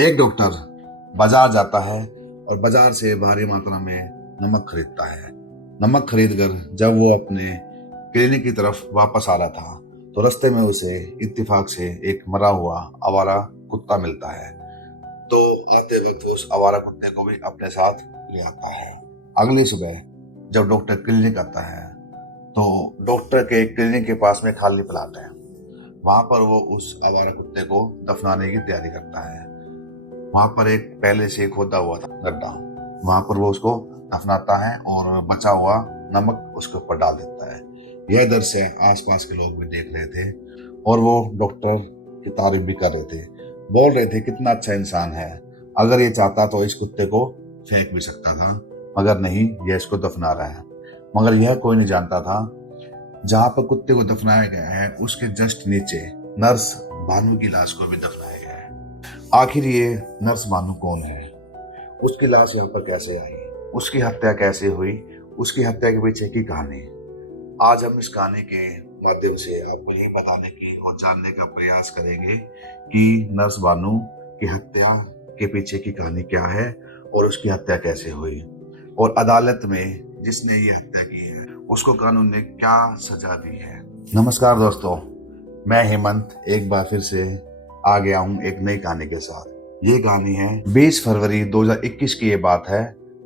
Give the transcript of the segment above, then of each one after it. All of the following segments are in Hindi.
एक डॉक्टर बाजार जाता है और बाजार से भारी मात्रा में नमक खरीदता है। नमक खरीदकर जब वो अपने क्लिनिक की तरफ वापस आ रहा था तो रास्ते में उसे इत्तेफाक से एक मरा हुआ आवारा कुत्ता मिलता है। तो आते वक्त वो उस आवारा कुत्ते को भी अपने साथ ले आता है। अगली सुबह जब डॉक्टर क्लिनिक आता है तो डॉक्टर के क्लिनिक के पास में खाली प्लाट है। वहां पर वो उस आवारा कुत्ते को दफनाने की तैयारी करता है। वहां पर एक पहले से खोदा हुआ था गड्ढा, वहां पर वो उसको दफनाता है और बचा हुआ नमक उसके ऊपर डाल देता है। यह दृश्य आसपास के लोग भी देख रहे थे और वो डॉक्टर की तारीफ भी कर रहे थे, बोल रहे थे कितना अच्छा इंसान है, अगर ये चाहता तो इस कुत्ते को फेंक भी सकता था, मगर नहीं, यह इसको दफना रहा है। मगर यह कोई नहीं जानता था जहां पर कुत्ते को दफनाया गया है उसके जस्ट नीचे नर्स भानु की लाश को भी दफनाया गया है। आखिर ये नर्स भानु कौन है, उसकी लाश यहाँ पर कैसे आई, उसकी हत्या कैसे हुई, उसकी हत्या के पीछे की कहानी आज हम इस कहानी के माध्यम से आपको ये बताने की और जानने का प्रयास करेंगे कि नर्स भानु की हत्या के पीछे की कहानी क्या है और उसकी हत्या कैसे हुई और अदालत में जिसने ये हत्या की है उसको कानून ने क्या सजा दी है। नमस्कार दोस्तों, मैं हेमंत एक बार फिर से आ गया हूँ एक नई कहानी के साथ। ये कहानी है 20 फरवरी 2021 की ये बात है।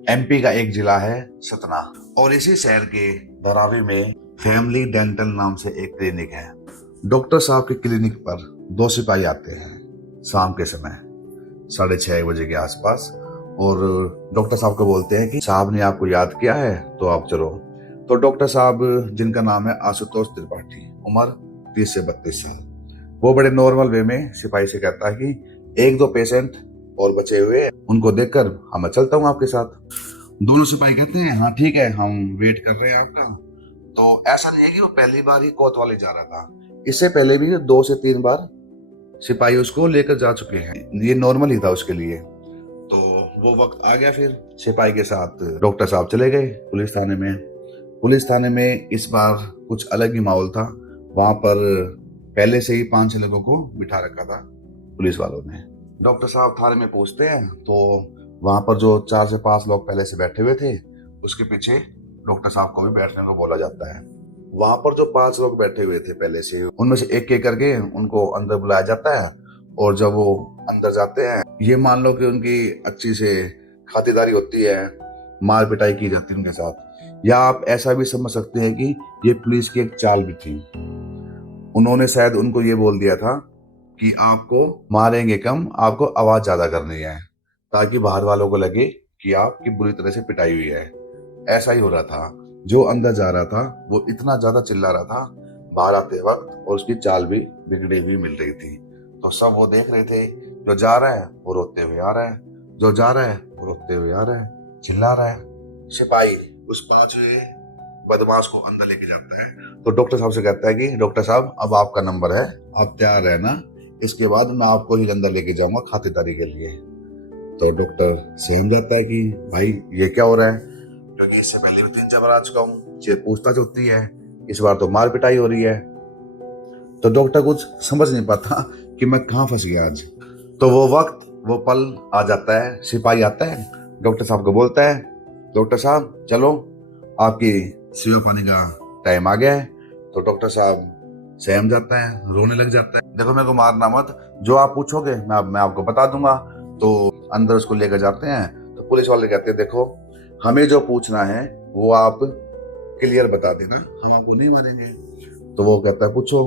एमपी का एक जिला है सतना और इसी शहर के धरावी में फैमिली डेंटल नाम से एक क्लिनिक है। डॉक्टर साहब के क्लिनिक पर 2 सिपाही आते हैं शाम के समय 6:30 बजे के आसपास और डॉक्टर साहब को बोलते हैं कि साहब ने आपको याद किया है तो आप चलो। तो डॉक्टर साहब जिनका नाम है आशुतोष त्रिपाठी, उम्र 30 से 32 साल, वो बड़े नॉर्मल वे में सिपाही से कहता है कि 1-2 पेशेंट और बचे हुए हैं, उनको देखकर मैं चलता हूँ आपके साथ। दोनों सिपाही कहते हैं हाँ ठीक है, हम वेट कर रहे हैं आपका। तो ऐसा नहीं है कि वो पहली बार ही कोतवाली जा रहा था, इससे पहले भी 2 से 3 बार सिपाही उसको लेकर जा चुके हैं, ये नॉर्मल ही था उसके लिए। तो वो वक्त आ गया, फिर सिपाही के साथ डॉक्टर साहब चले गए पुलिस थाने में। पुलिस थाने में इस बार कुछ अलग ही माहौल था। वहां पर पहले से ही 5-6 लोगों को बिठा रखा था पुलिस वालों ने। डॉक्टर साहब थाने में पहुंचते हैं तो वहां पर जो 4 से 5 लोग पहले से बैठे हुए थे उसके पीछे डॉक्टर साहब को भी बैठने को बोला जाता है। वहां पर जो 5 लोग बैठे हुए थे पहले से, उनमें से एक एक करके उनको अंदर बुलाया जाता है और जब वो अंदर जाते हैं, ये मान लो कि उनकी अच्छी से खातिरदारी होती है, मार पिटाई की जाती है उनके साथ, या आप ऐसा भी समझ सकते हैं कि ये पुलिस की एक चाल भी थी। उन्होंने शायद उनको ये बोल दिया था कि आपको मारेंगे कम, आपको आवाज ज्यादा करनी है, ताकि बाहर वालों को लगे कि आपकी बुरी तरह से पिटाई हुई है। ऐसा ही हो रहा था। जो अंदर जा रहा था वो इतना ज्यादा चिल्ला रहा था बाहर आते वक्त, और उसकी चाल भी बिगड़ी हुई मिल रही थी। तो सब वो देख रहे थे, जो जा रहा है वो रोते हुए आ रहा है, जो जा रहा है वो रोते हुए आ रहा है, चिल्ला रहा है। सिपाही उस 5वें बदमाश को अंदर लेके जाता है तो डॉक्टर साहब से कहता है कि डॉक्टर साहब अब आपका नंबर है, आप तैयार रहना, इसके बाद मैं आपको ही अंदर लेके जाऊंगा खातिरदारी के लिए। तो डॉक्टर सहम जाता है कि भाई ये क्या हो रहा है, क्योंकि इससे पहले भी 3 जगह आ चुका हूँ, पूछताछ होती है, इस बार तो मार पिटाई हो रही है। तो डॉक्टर कुछ समझ नहीं पाता कि मैं कहाँ फंस गया आज। तो वो वक्त, वो पल आ जाता है। सिपाही आता है, डॉक्टर साहब को बोलता है डॉक्टर साहब चलो, आपकी सेवा पानी का टाइम आ गया है। तो डॉक्टर साहब सहम जाता है, रोने लग जाता है, देखो मेरे को मारना मत, जो आप पूछोगे मैं आपको बता दूंगा। तो अंदर उसको लेकर जाते हैं तो पुलिस वाले कहते हैं देखो, हमें जो पूछना है वो आप क्लियर बता देना, हम आपको नहीं मारेंगे। तो वो कहता है पूछो।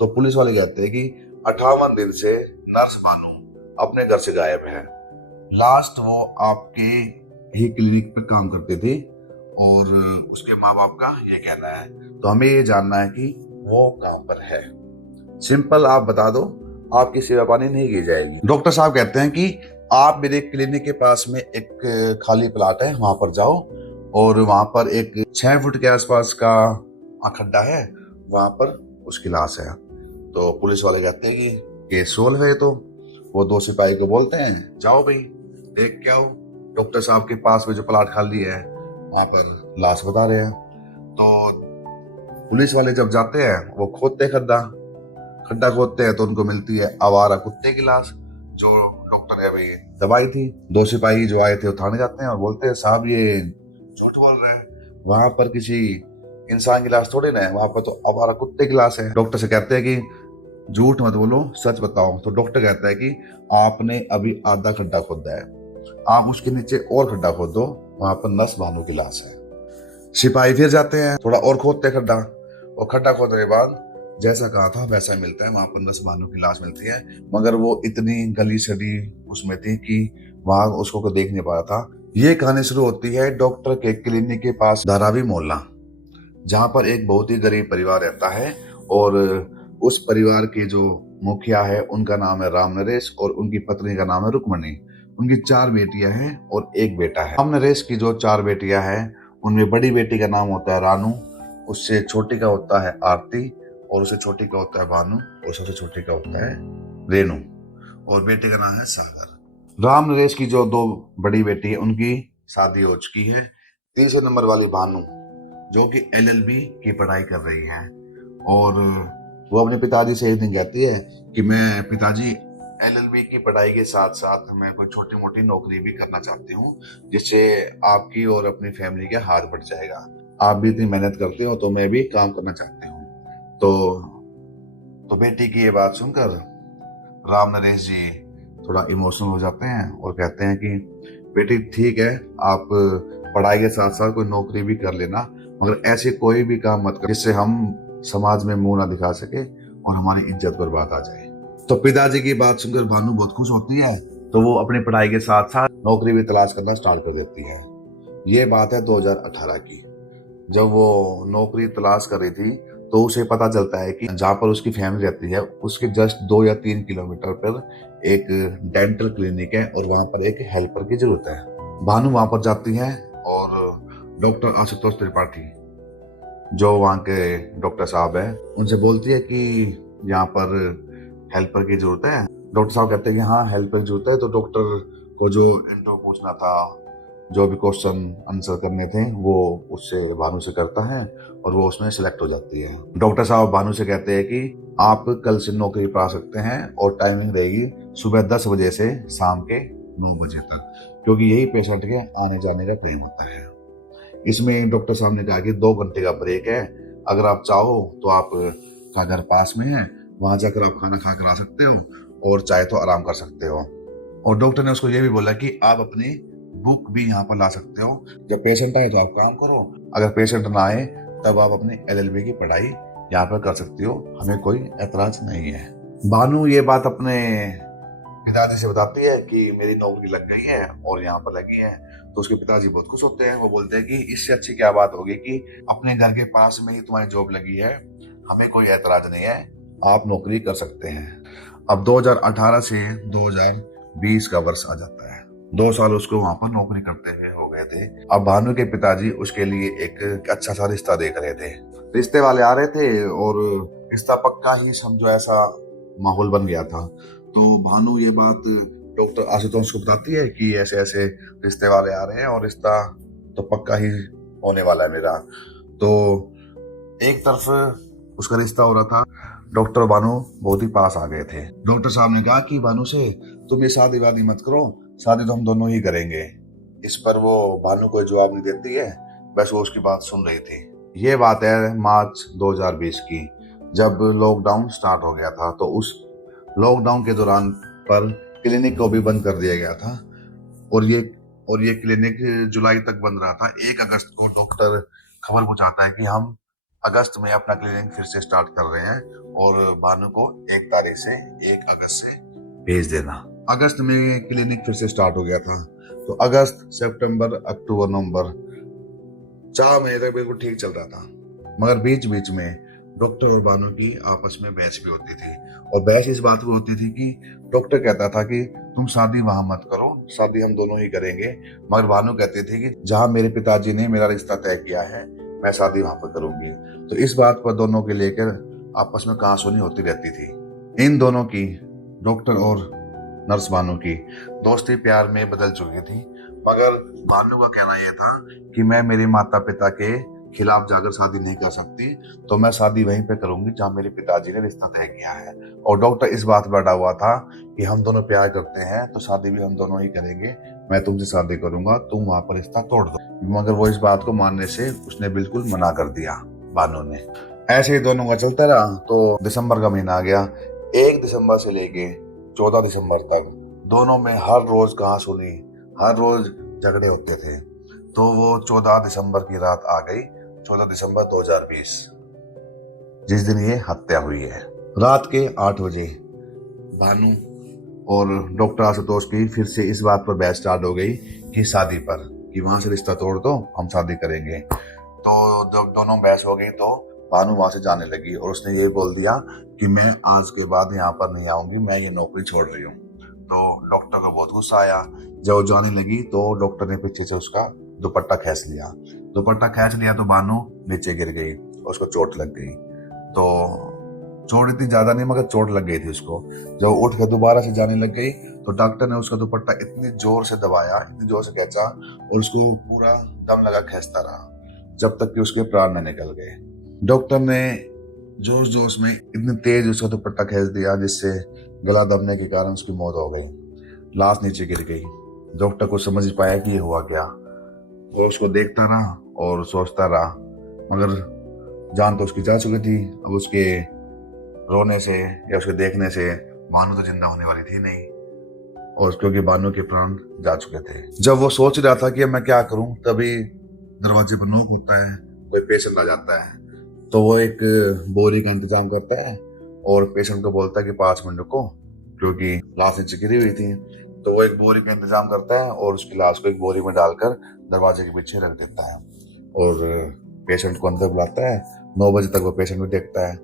तो पुलिस वाले कहते हैं कि 58 दिन से नर्स भानु अपने घर से गायब है। लास्ट वो आपके ही क्लिनिक पे काम करते थे और उसके माँ बाप का ये कहना है, तो हमें ये जानना है कि वो कहाँ पर है। सिंपल आप बता दो, आपकी सेवा पानी नहीं की जाएगी। डॉक्टर साहब कहते हैं कि आप मेरे क्लिनिक के पास में एक खाली प्लाट है, वहां पर जाओ और वहां पर एक 6 फुट के आसपास का खड्डा है, वहां पर उसकी लाश है। तो पुलिस वाले कहते हैं कि केस सोल्व है। तो वो 2 सिपाही को बोलते हैं जाओ भाई देख के आओ। डॉक्टर साहब के पास में जो प्लाट खाली है वहां पर लाश बता रहे हैं। तो पुलिस वाले जब जाते हैं वो खोदते खड्डा खोदते हैं तो उनको मिलती है आवारा कुत्ते की लाश, जो डॉक्टर ने अभी दवाई थी। दो सिपाही जो आए थे वो थाने जाते हैं और बोलते हैं साहब ये झूठ बोल रहे हैं, वहां पर किसी इंसान की लाश थोड़ी ना है, वहां पर तो आवारा कुत्ते की लाश है। डॉक्टर से कहते हैं कि झूठ मत बोलो, सच बताओ। तो डॉक्टर कहता है कि आपने अभी आधा खड्डा खोदा है, आप उसके नीचे और खड्डा खोद दो, वहां पर नस भानु की लाश है। सिपाही फिर जाते हैं, थोड़ा और खोदते खड्डा, और खड्डा खोदने के बाद जैसा कहा था वैसा मिलता है, वहां पर नस भानु की लाश मिलती है। मगर वो इतनी गली सड़ी उसमें थी कि वहां उसको कोई देख नहीं पा रहा था। ये कहानी शुरू होती है डॉक्टर के क्लिनिक के पास धारावी मोहल्ला, जहां पर एक बहुत ही गरीब परिवार रहता है। और उस परिवार के जो मुखिया है उनका नाम है राम नरेश और उनकी पत्नी का नाम है रुक्मणी। उनकी 4 बेटियां हैं और 1 बेटा है। राम नरेश की जो 4 बेटियां हैं उनमें बड़ी बेटी का नाम होता है रानू, उससे छोटी का होता है आरती, और उससे छोटी का होता है भानु, और सबसे छोटी का होता है रेनू, और बेटे का नाम है सागर। राम नरेश की जो 2 बड़ी बेटी है उनकी शादी हो चुकी है। तीसरे नंबर वाली भानु जो कि LLB की पढ़ाई कर रही है, और वो अपने पिताजी से एक दिन कहती है कि मैं पिताजी LLB की पढ़ाई के साथ साथ मैं कोई छोटी मोटी नौकरी भी करना चाहती हूँ, जिससे आपकी और अपनी फैमिली का हाथ बढ़ जाएगा। आप भी इतनी मेहनत करते हो तो मैं भी काम करना चाहती हूँ। तो बेटी की ये बात सुनकर राम नरेश जी थोड़ा इमोशनल हो जाते हैं और कहते हैं कि बेटी ठीक है, आप पढ़ाई के साथ साथ कोई नौकरी भी कर लेना, मगर ऐसे कोई भी काम मत कर जिससे हम समाज में मुंह ना दिखा सके और हमारी इज्जत बर्बाद आ जाए। तो पिताजी की बात सुनकर भानु बहुत खुश होती है, तो वो अपनी पढ़ाई के साथ साथ नौकरी भी तलाश करना स्टार्ट कर देती है। ये बात है 2018 की। जब वो नौकरी तलाश कर रही थी तो उसे पता चलता है कि जहाँ पर उसकी फैमिली रहती है उसके जस्ट 2 या 3 किलोमीटर पर एक डेंटल क्लिनिक है और वहां पर एक हेल्पर की जरूरत है। भानु वहां पर जाती है और डॉक्टर आशुतोष त्रिपाठी जो वहाँ के डॉक्टर साहब है उनसे बोलती है कि यहाँ पर हेल्पर की जरूरत है। डॉक्टर साहब कहते हैं कि हाँ हेल्पर की जरूरत है। तो डॉक्टर को जो इंट्रो पूछना था, जो भी क्वेश्चन आंसर करने थे, वो उससे भानु से करता है और वो उसमें सिलेक्ट हो जाती है। डॉक्टर साहब भानु से कहते हैं कि आप कल से नौकरी पा सकते हैं और टाइमिंग रहेगी सुबह 10 बजे से शाम के 9 बजे तक, क्योंकि यही पेशेंट के आने जाने का टाइम होता है। इसमें डॉक्टर साहब ने कहा कि 2 घंटे का ब्रेक है, अगर आप चाहो तो आप का घर पास में है, वहां जाकर आप खाना खा कर आ सकते हो और चाहे तो आराम कर सकते हो। और डॉक्टर ने उसको ये भी बोला कि आप अपनी बुक भी यहाँ पर ला सकते हो, जब पेशेंट आए तो आप काम करो, अगर पेशेंट ना आए तब आप अपनी LLB की पढ़ाई यहाँ पर कर सकती हो, हमें कोई एतराज नहीं है। भानु ये बात अपने पिताजी से बताती है कि मेरी नौकरी लग गई है और यहाँ पर लगी है। तो उसके पिताजी बहुत खुश होते हैं, वो बोलते हैं कि इससे अच्छी क्या बात होगी कि अपने घर के पास में ही तुम्हारी जॉब लगी है, हमें कोई एतराज नहीं है, आप नौकरी कर सकते हैं। अब 2018 से 2020 का वर्ष आ जाता है। 2 साल उसको वहां पर नौकरी करते हुए हो गए थे। अब भानु के पिताजी उसके लिए एक अच्छा सा रिश्ता देख रहे थे। रिश्ते वाले आ रहे थे और रिश्ता पक्का ही समझो ऐसा माहौल बन गया था। तो भानु ये बात डॉक्टर आशुतोष को बताती है कि ऐसे ऐसे रिश्ते वाले आ रहे हैं और रिश्ता तो पक्का ही होने वाला है मेरा। तो एक तरफ उसका रिश्ता हो रहा था, डॉक्टर भानु बहुत ही पास आ गए थे। डॉक्टर साहब ने कहा कि भानु से तुम ये शादी वादी मत करो, शादी तो हम दोनों ही करेंगे। इस पर वो भानु को जवाब नहीं देती है, बस वो उसकी बात सुन रही थी। ये बात है मार्च 2020 की, जब लॉकडाउन स्टार्ट हो गया था। तो उस लॉकडाउन के दौरान पर क्लिनिक को भी बंद कर दिया गया था और ये क्लिनिक जुलाई तक बंद रहा था। 1 अगस्त को डॉक्टर खबर पहुंचाता है कि हम अगस्त में अपना क्लिनिक फिर से स्टार्ट कर रहे हैं और भानु को 1 तारीख से 1 अगस्त से भेज देना। अगस्त में क्लिनिक फिर से स्टार्ट हो गया था। तो अगस्त, सितंबर, अक्टूबर, नवंबर 4 महीने तक बिल्कुल ठीक चल रहा था। मगर बीच बीच में डॉक्टर और भानु की आपस में बहस भी होती थी और बहस इस बात पे होती थी कि डॉक्टर कहता था कि तुम शादी वहां मत करो, शादी हम दोनों ही करेंगे। मगर भानु कहती थी कि जहां मेरे पिताजी ने मेरा रिश्ता तय किया है मैं शादी वहां पर करूंगी। तो इस बात पर दोनों के लेकर आपस में कहासुनी होती रहती थी। इन दोनों की, डॉक्टर और नर्स भानु की दोस्ती प्यार में बदल चुकी थी। मगर भानु का कहना यह था कि मैं मेरे माता पिता के खिलाफ जाकर शादी नहीं कर सकती, तो मैं शादी वहीं पे करूंगी जहां मेरे पिताजी ने रिश्ता तय किया है। और डॉक्टर इस बात पर अड़ा हुआ था कि हम दोनों प्यार करते हैं तो शादी भी हम दोनों ही करेंगे, मैं तुमसे शादी करूंगा, तुम वहां पर रिश्ता तोड़ दो। मगर वो इस बात को मानने से उसने बिल्कुल मना कर दिया, बानू ने। ऐसे ही दोनों का चलता रहा। तो दिसंबर का महीना आ गया। 1 दिसंबर से लेके 14 दिसंबर तक दोनों में हर रोज कहासुनी, हर रोज झगड़े होते थे। तो वो 14 दिसंबर की रात आ गई, 14 दिसंबर 2020, जिस दिन ये हत्या हुई है। रात के 8 बजे भानु और डॉक्टर आशुतोष की फिर से इस बात पर बहस स्टार्ट हो गई कि शादी पर, कि वहां से रिश्ता तोड़ दो, हम शादी करेंगे। तो जब दोनों बहस हो गई तो भानु वहां से जाने लगी और उसने ये बोल दिया कि मैं आज के बाद यहाँ पर नहीं आऊंगी, मैं ये नौकरी छोड़ रही हूँ। तो डॉक्टर को बहुत गुस्सा आया। जब वो जाने लगी तो डॉक्टर ने पीछे से उसका दुपट्टा खींच लिया। दुपट्टा खींच लिया तो भानु नीचे गिर गई और उसको चोट लग गई। तो चोट इतनी ज्यादा नहीं, मगर चोट लग गई थी उसको। जब उठ कर दोबारा से जाने लग गई तो डॉक्टर ने उसका दुपट्टा इतनी जोर से दबाया, इतनी जोर से खींचा और उसको पूरा दम लगा खींचता रहा जब तक कि उसके प्राण न निकल गए। डॉक्टर ने जोश जोश में इतनी तेज उसका दुपट्टा खींच दिया जिससे गला दबने के कारण उसकी मौत हो गई। लाश नीचे गिर गई। डॉक्टर को समझ ही पाया कि ये हुआ क्या। वो उसको देखता रहा और सोचता रहा, मगर जान तो उसकी जा चुकी थी। अब उसके रोने से या उसके देखने से भानु तो जिंदा होने वाली थी नहीं, और क्योंकि भानु के प्राण जा चुके थे। जब वो सोच रहा था कि अब मैं क्या करूं, तभी दरवाजे पर नॉक होता है, कोई पेशेंट आ जाता है। तो वो एक बोरी का इंतजाम करता है और पेशेंट को बोलता है कि 5 मिनट रुको, क्योंकि लाश नीचे गिरी हुई थी। तो वो एक बोरी का इंतजाम करता है और उसकी लाश को एक बोरी में डालकर दरवाजे के पीछे रख देता है और पेशेंट को अंदर बुलाता है। 9 बजे तक वो पेशेंट भी देखता है।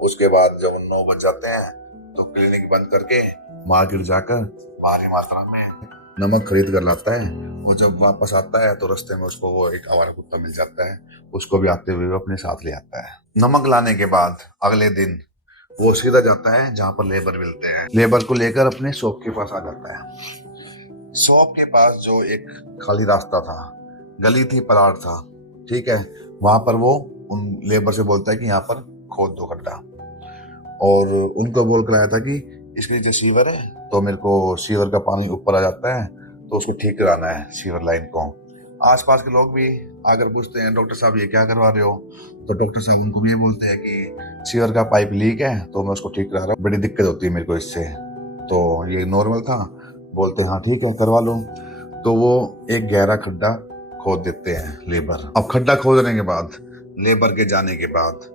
उसके बाद जब 9 बज जाते हैं तो क्लिनिक बंद करके मार्केट जाकर भारी मात्रा में नमक खरीद कर लाता है। वो जब वापस आता है तो रास्ते में उसको वो एक आवारा कुत्ता मिल जाता है, उसको भी आते हुए वो अपने साथ ले आता है। नमक लाने के बाद अगले दिन वो सीधा जाता है जहां पर लेबर मिलते हैं। लेबर को लेकर अपने शॉप के पास आ जाता है। शॉप के पास जो एक खाली रास्ता था, गली थी, पलाट था, ठीक है, वहां पर वो उन लेबर से बोलता है कि यहाँ पर खोद दो गड्ढा। और उनको बोल कर आया था कि इसके नीचे सीवर है, तो मेरे को सीवर का पानी ऊपर आ जाता है तो उसको ठीक कराना है, सीवर लाइन को। आसपास के लोग भी आकर पूछते हैं, डॉक्टर साहब ये क्या करवा रहे हो? तो डॉक्टर साहब उनको भी ये बोलते हैं कि सीवर का पाइप लीक है तो मैं उसको ठीक करा रहा हूँ, बड़ी दिक्कत होती है मेरे को इससे। तो ये नॉर्मल था। बोलते हैं हाँ ठीक है, करवा लो। तो वो एक गहरा खड्डा खोद देते हैं लेबर। अब खड्डा खोदने के बाद, लेबर के जाने के बाद,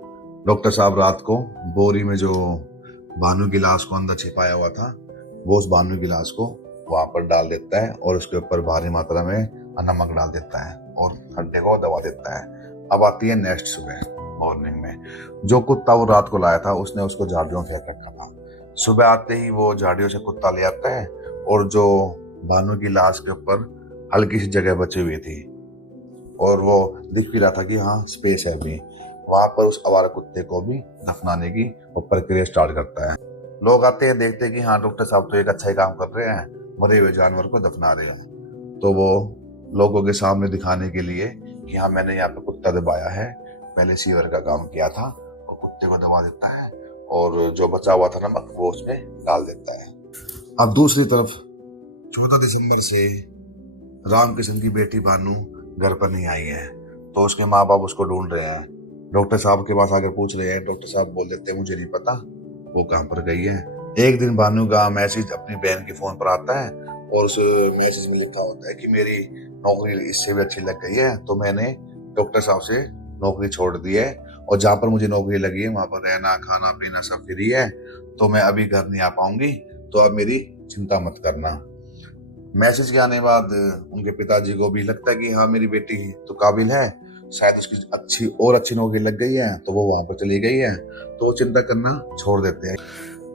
डॉक्टर साहब रात को बोरी में जो भानु की लाश को अंदर छिपाया हुआ था, वो उस भानु की लाश को वहां पर डाल देता है और उसके ऊपर भारी मात्रा में नमक डाल देता है और खड्डे को दबा देता है। अब आती है नेक्स्ट सुबह मॉर्निंग में। जो कुत्ता वो रात को लाया था उसने उसको झाड़ियों से रखा था। सुबह आते ही वो झाड़ियों से कुत्ता ले आता है और जो भानु की लाश के ऊपर हल्की सी जगह बची हुई थी और वो दिख भी रहा था कि हाँ स्पेस है अभी, वहां पर उस आवारा कुत्ते को भी दफनाने की वो प्रक्रिया स्टार्ट करता है। लोग आते हैं, देखते हैं कि हाँ डॉक्टर साहब तो एक अच्छा ही काम कर रहे हैं, मरे हुए जानवर को दफना रहे हैं। तो वो लोगों के सामने दिखाने के लिए कि हाँ मैंने यहाँ पे कुत्ता दबाया है, पहले सीवर का काम किया था, और कुत्ते को दबा देता है और जो बचा हुआ था नमक वो उसमें डाल देता है। अब दूसरी तरफ 14 दिसंबर से रामकिशन की बेटी भानु घर पर नहीं आई है, तो उसके माँ बाप उसको ढूंढ रहे हैं। डॉक्टर साहब के पास आकर पूछ रहे हैं, डॉक्टर साहब बोल देते हैं मुझे नहीं पता वो कहाँ पर गई है। एक दिन भानु का मैसेज अपनी बहन के फोन पर आता है और उस मैसेज में लिखा होता है कि मेरी नौकरी इससे भी अच्छी लग गई है, तो मैंने डॉक्टर साहब से नौकरी छोड़ दी है और जहाँ पर मुझे नौकरी लगी है वहां पर रहना खाना पीना सब फ्री है, तो मैं अभी घर नहीं आ पाऊंगी, तो अब मेरी चिंता मत करना। मैसेज के आने के बाद उनके पिताजी को भी लगता है कि हाँ मेरी बेटी तो काबिल है, शायद उसकी अच्छी नौकरी लग गई है तो वो वहां पर चली गई है, तो वो चिंता करना छोड़ देते हैं।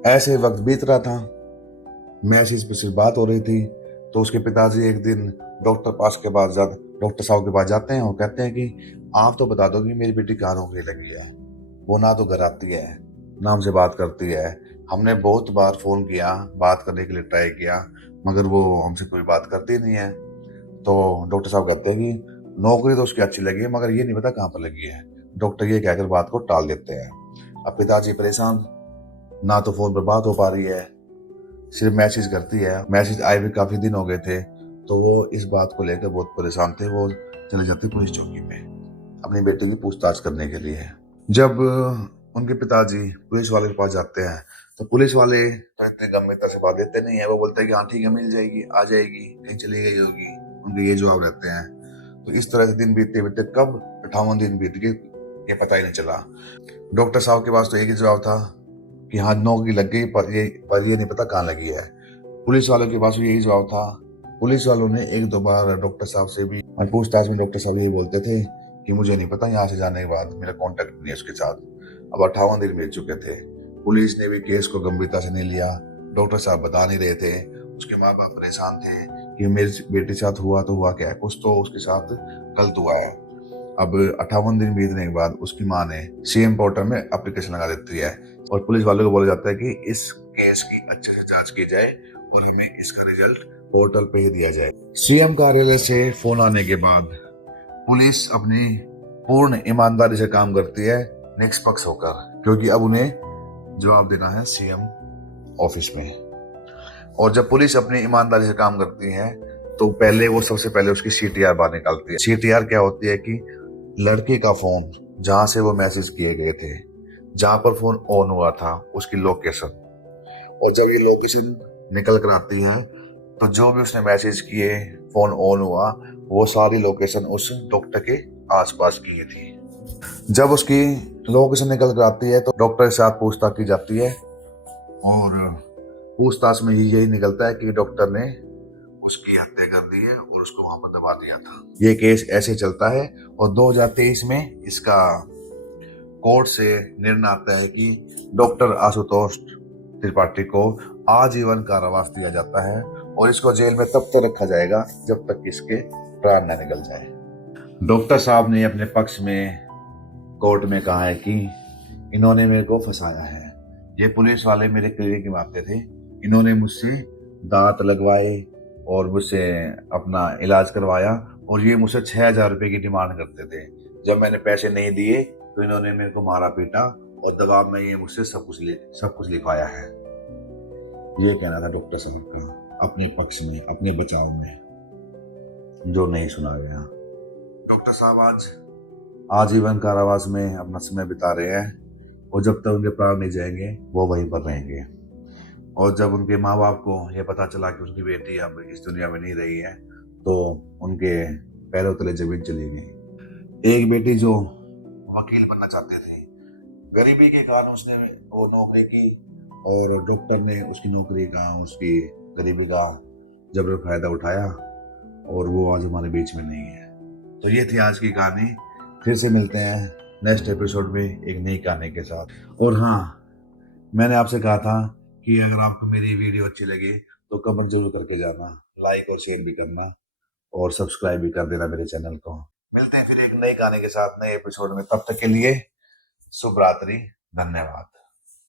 ऐसे वक्त बीत रहा था, मैसेज पे सिर्फ बात हो रही थी, तो उसके पिताजी एक दिन डॉक्टर साहब के पास जाते हैं और कहते हैं कि आप तो बता दो कि मेरी बेटी कहाँ नौकरी लगी है। वो ना तो घर आती है ना हमसे बात करती है। हमने बहुत बार फोन किया, बात करने के लिए ट्राई किया, मगर वो हमसे कोई बात करती नहीं है। तो डॉक्टर साहब कहते हैं कि नौकरी तो उसकी अच्छी लगी है, मगर ये नहीं पता कहाँ पर लगी है। डॉक्टर ये कहकर बात को टाल देते हैं। अब पिताजी परेशान, ना तो फोन पर बात हो पा रही है, सिर्फ मैसेज करती है। मैसेज आए भी काफी दिन हो गए थे, तो वो इस बात को लेकर बहुत परेशान थे। वो चले जाते पुलिस चौकी में अपनी बेटी की पूछताछ करने के लिए। जब उनके पिताजी पुलिस वाले के पास जाते हैं, तो पुलिस वाले तो इतने गंभीरता से बात लेते नहीं है। वो बोलते हैं कि हाँ ठीक है, मिल जाएगी, आ जाएगी, कहीं चली गई होगी। उनके ये जवाब रहते हैं। तो इस तरह से दिन बीतते बीतते कब 58 दिन बीत गए, ये पता ही नहीं चला। डॉक्टर साहब के पास तो एक ही जवाब था कि हाँ नौकरी लग गई, पर ये नहीं पता कहाँ लगी है। पुलिस वालों के पास भी यही जवाब था। पुलिस वालों ने एक दो बार डॉक्टर साहब से भी पूछताछ में डॉक्टर साहब यही बोलते थे कि मुझे नहीं पता, यहाँ से जाने के बाद मेरा कांटेक्ट नहीं है उसके साथ। अब 58 दिन बीत चुके थे। पुलिस ने भी केस को गंभीरता से नहीं लिया। डॉक्टर साहब बता नहीं रहे थे। उसके माँ बाप परेशान थे कि मेरी बेटी के साथ हुआ तो हुआ क्या है, कुछ तो उसके साथ गलत हुआ है। अब 58 दिन बीतने के बाद उसकी माँ ने सीएम पोर्टल में एप्लीकेशन लगा देती है और पुलिस वालों को बोला जाता है कि इस केस की अच्छे से जांच की जाए और हमें इसका रिजल्ट पोर्टल पे ही दिया जाए। सीएम कार्यालय से फोन आने के बाद पुलिस अपनी पूर्ण ईमानदारी से काम करती है, निष्पक्ष होकर, क्योंकि अब उन्हें जवाब देना है सीएम ऑफिस में। और जब पुलिस अपनी ईमानदारी से काम करती है तो पहले वो सबसे पहले उसकी सीटीआर बाहर निकालती है। सीटीआर क्या होती है कि लड़के का फोन जहां से वो मैसेज किए गए थे, जहां पर फोन ऑन हुआ था, उसकी लोकेशन, और जब ये लोकेशन निकल कर आती है तो जो भी उसने मैसेज किए, फोन ऑन हुआ, वो सारी लोकेशन उस डॉक्टर के आसपास की थी। जब उसकी लोकेशन निकल कर आती है तो डॉक्टर के साथ पूछताछ की जाती है और पूछताछ में यही निकलता है कि डॉक्टर ने उसकी हत्या कर दी है और उसको वहां पर दबा दिया था। ये केस ऐसे चलता है और 2023 में इसका कोर्ट से निर्णय आता है कि डॉक्टर आशुतोष त्रिपाठी को आजीवन कारावास दिया जाता है और इसको जेल में तब तक रखा जाएगा जब तक इसके प्राण न निकल जाए। डॉक्टर साहब ने अपने पक्ष में कोर्ट में कहा है कि इन्होंने मेरे को फंसाया है। ये पुलिस वाले मेरे क्लिनिक में आते थे, इन्होंने मुझसे दांत लगवाए और मुझसे अपना इलाज करवाया और ये मुझसे 6,000 रुपए की डिमांड करते थे। जब मैंने पैसे नहीं दिए तो इन्होंने मेरे को मारा पीटा और दबाव में ये मुझसे सब कुछ लिखवाया है। ये कहना था डॉक्टर साहब का अपने पक्ष में, अपने बचाव में, जो नहीं सुना गया। डॉक्टर साहब आज आजीवन कारावास में अपना समय बिता रहे हैं और जब तक उनके प्राण नहीं जाएंगे वो वहीं पर रहेंगे। और जब उनके माँ बाप को यह पता चला कि उनकी बेटी अब इस दुनिया में नहीं रही है तो उनके पैरों तले जमीन चली गई। एक बेटी जो वकील बनना चाहते थे, गरीबी के कारण उसने वो नौकरी की और डॉक्टर ने उसकी नौकरी का, उसकी गरीबी का जबर फायदा उठाया और वो आज हमारे बीच में नहीं है। तो ये थी आज की कहानी। फिर से मिलते हैं नेक्स्ट एपिसोड में एक नई कहानी के साथ। और हाँ, मैंने आपसे कहा था कि अगर आपको मेरी वीडियो अच्छी लगे तो कमेंट जरूर करके जाना, लाइक और शेयर भी करना और सब्सक्राइब भी कर देना मेरे चैनल को। मिलते हैं फिर एक नई कहानी के साथ नए एपिसोड में। तब तक के लिए शुभ रात्रि, धन्यवाद।